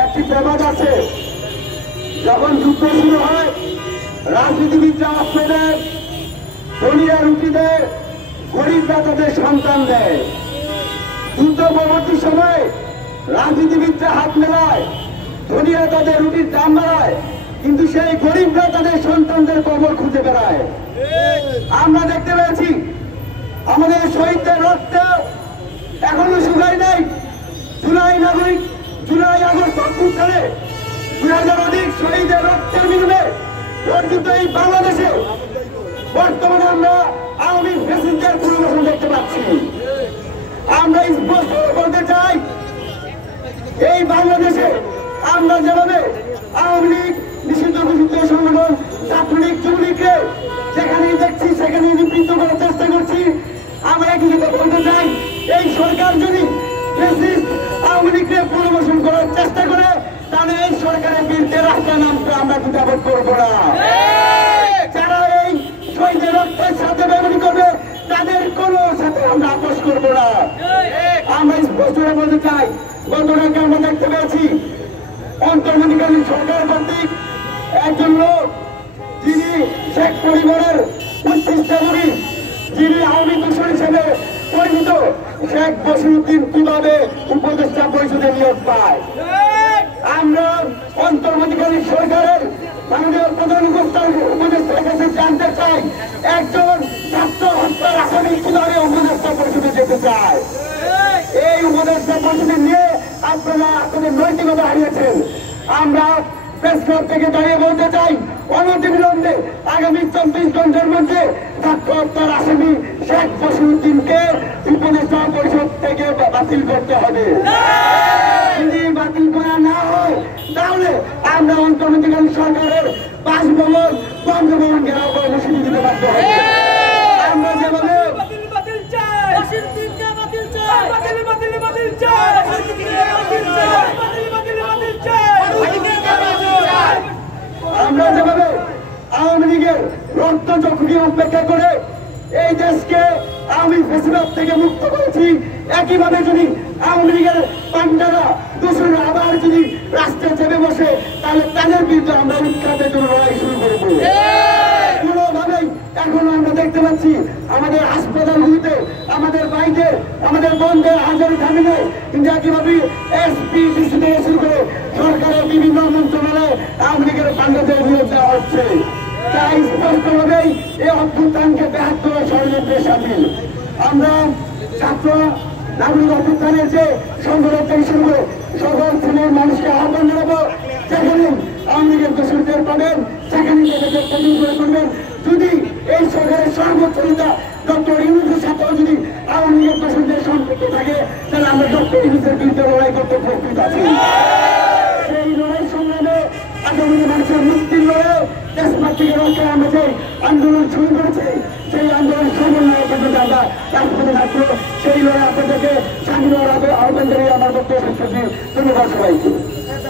একটি প্রবাদ আছে, যখন যুদ্ধ শুরু হয় রাজনীতিবিদরা অস্ত্র দেয়, ধনীরা রুটি দেয়, গরিবরা তাদের সন্তান দেয়। যুদ্ধ পরবর্তী সময়ে রাজনীতিবিদরা হাত মেলায়, ধনীরা তাদের রুটির দাম বাড়ায়, কিন্তু সেই গরিবরা তাদের সন্তানদের কবর খুঁজে বেড়ায়। আমরা দেখতে পেয়েছি আমাদের শহীদদের রক্ত এখনো শুকায় নাই। জুলাই আগস্ট অভ্যুত্থানে 2000 অধিক শহীদের রক্তের বিনিময়ে অর্জিত এই বাংলাদেশে বর্তমানে আমরা আওয়ামী ফ্যাসিস্টদের পুনর্বাসন দেখতে পাচ্ছি। আমরা স্পষ্ট বলতে চাই, এই বাংলাদেশে আমরা যেভাবে আওয়ামী লীগ নিষিদ্ধ ঘোষিত সংগঠন ছাত্রলীগ যুবলীগকে যেখানেই দেখছি সেখানেই নিবৃত্ত করার চেষ্টা করছি, আমরা একই কথা বলতে চাই, এই সরকার যদি আওয়ামী লীগকে পুনর্বাসন করার চেষ্টা করে তাহলে এই সরকারের বিরুদ্ধে রাস্তায় নামতে আমরা দ্বিধাবোধ করবো না। যারা এই শহীদের রক্তের সাথে বেমানি করবে তাদের কোনো সাথে আমরা আপোষ করবো না। আমরা স্পষ্ট বলতে চাই, গতকালকে আমরা দেখতে পেয়েছি অন্তর্বর্তীকালীন সরকার কর্তৃক একজন লোক যিনি শেখ পরিবারের উচ্ছিষ্টমণি, যিনি আওয়ামী দূষণ হিসেবে পরিচিত, শেখ বসিরউদ্দিন কিভাবে উপদেষ্টা পরিষদে নিয়োগ পায়। আমরা অন্তর্বর্তীকালীন সরকারের মাননীয় প্রধান উপদেষ্টার কাছে জানতে চাই, একজন ছাত্র হত্যার আসামি কিভাবে উপদেষ্টা পরিষদে যেতে চায়। এই উপদেষ্টা পরিষদে নিয়ে আপনারা আপনাদের নৈতিকতা হারিয়েছেন। আমরা প্রেস ক্লাব থেকে দাঁড়িয়ে বলতে চাই, অনতিবিলম্বে আগামী 24 ঘন্টার মধ্যে ছাত্র হত্যার আসামি শেখ বসিরউদ্দিনকে উপদেষ্টা পরিষদ থেকে বাতিল করতে হবে। যদি বাতিল করা না হয় তাহলে আমরা অন্তর্বর্তীকালীন সরকারের বাসভবন বঙ্গভবন ঘেরাও কর্মসূচি দিতে বাধ্য হব। আমরা যেভাবে আওয়ামী লীগের রক্ত চক্রকে উপেক্ষা করে এই দেশকে আওয়ামী ফেসিবাদ থেকে মুক্ত করেছি, একইভাবে যদি আওয়ামী লীগের পান্ডারা দূষণরা আবার যদি রাস্তায় চেপে বসে তাহলে তাদের বিরুদ্ধে আমরা উৎখাতের জন্য লড়াই শুরু করবো। কোনোভাবেই এখন আমরা দেখতে পাচ্ছি আমাদের হাসপাতালগুলিতে আমাদের বাইরে আমাদের বন্ধের হাজারি থামিলে, কিন্তু একইভাবে এসপি ডিসি থেকে শুরু করে সরকারের বিভিন্ন মন্ত্রণালয়ে আওয়ামী লীগের পান্ডাদের বিরোধ দেওয়া হচ্ছে। তাই স্পষ্টভাবেই এই অভ্যুত্থানকে ব্যাহত করার ষড়যন্ত্রে সামিল। আমরা ছাত্র নাগরিক অভ্যুত্থানের যে সংগঠন থেকে শুরু করে সকল শ্রেণীর মানুষকে আহ্বান জানাবো, যেখানে আওয়ামী লীগের দোষীদের পাবেন সেখানে তাদেরকে প্রতিনিধি করে করবেন। যদি এই সরকারের সর্বোচ্চ নেতা ডক্টর ইউনূসের সাথেও যদি আওয়ামী লীগের দোষীদের সম্পৃক্ত থাকে তাহলে আমরা ডক্টর ইউনূসের বিরুদ্ধে লড়াই করতে প্রস্তুত আছি। সেই লড়াই সংগ্রামে আগামী মানুষের মুক্তির লড়াই দেশমাতৃকে রক্ষায় আমরা যে আন্দোলন শুরু করেছি, সেই আন্দোলন সমন্বয় করতে আমরা রাজপথে থাকবো। সেই লড়াই আপনাদেরকে সামনে আহ্বান জানিয়ে আমার বক্তব্য শেষ করছি। ধন্যবাদ সবাইকে।